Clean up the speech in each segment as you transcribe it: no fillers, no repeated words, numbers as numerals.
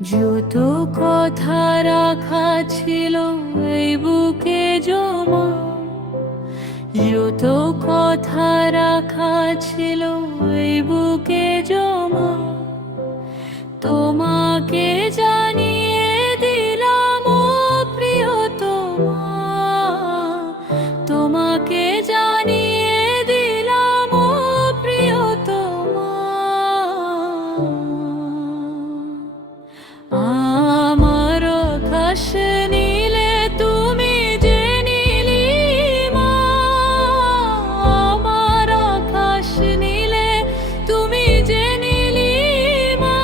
যত কথা রাখা ছিল এই বুকে জমা, যত কথা রাখা ছিল এই বুকে জমা, তোমাকে জানিয়ে দিলাম ও প্রিয়তমা, তোমাকে জানিয়ে দিলাম ও প্রিয়তমা। আমার আকাশ নীলে তুমি যে নীলিমা, আমার আকাশ নীলে তুমি যে নীলিমা,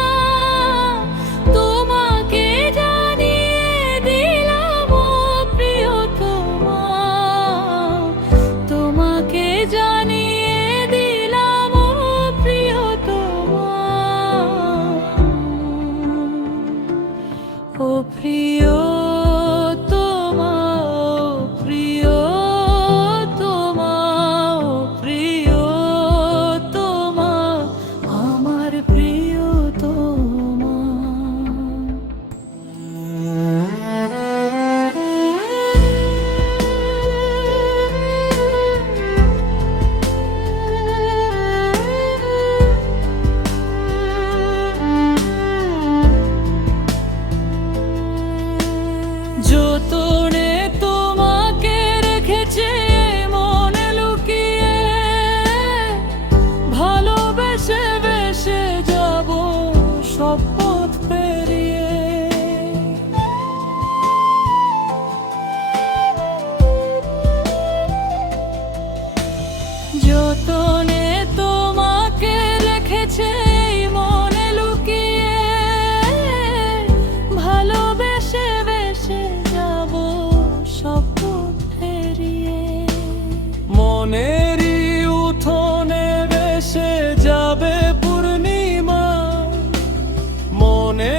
তোমাকে জানিয়ে দিলাম ও প্রিয়তমা, তোমাকে জানিয়ে দিলাম ও প্রিয়তমা। ও প্রিয়তমা, ও প্রিয়তমা, ও প্রিয়তমা, আমার প্রিয়তমা। যতনে তোমাকে রেখেছে মনে লুকিয়ে, ভালোবেসে বেসে যাব সব পথ পেরিয়ে। যতনে তোমাকে রেখেছে মনে লুকিয়ে, ভালোবেসে বেসে যাব সব পথ পেরিয়ে। মনেরই উঠোনে বেসে যাবে পূর্ণিমা, মনে